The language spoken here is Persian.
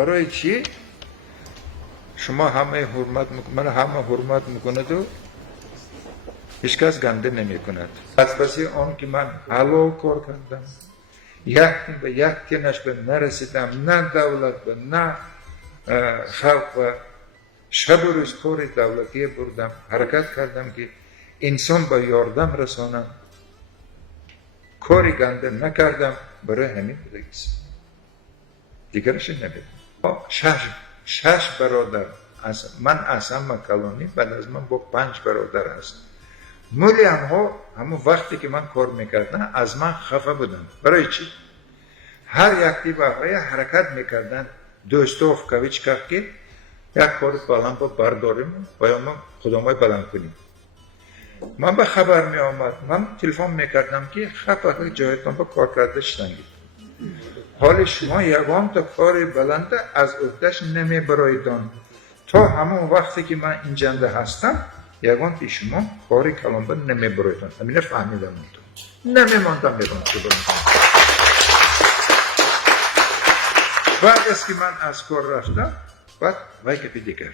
برای چی؟ شما همه حرمت میکنید، من همه حرمت میکند و هیچ کس گنده نمی کند. از بسی آن که من حلال کار کردم، به یک تنش به نرسیدم، نه دولت به نه خلق و شب و روز کار دولتی بردم، حرکت کردم که انسان به یاردم رسانم، کاری گنده نکردم، برای همین بودگیست دیگرش نمیدم. شش برادر من از همه کلانی بعد از من با 5 برادر هست. مولی آنها همون وقتی که من کار میکردن از من خفه بودن. برای چی؟ هر یک دیوهای حرکت میکردن دوستوف کویچ کرد که یک کار بلند با برداریم و ما خودمای بلند کنیم. من به خبر می آمد، من تلفن میکردم که خفه جایتان با کار کرده شدنگید. حال شما یگان تا کار بلنده از عهدهش نمی برایدان. تا همون وقتی که من این جنده هستم یگان تی شما کاری کلانبه نمی برایدان. همینه فهمیدم نمی ماندم میدونم که برایدان. بعد از که من از کار رفتم بعد وای که دیگر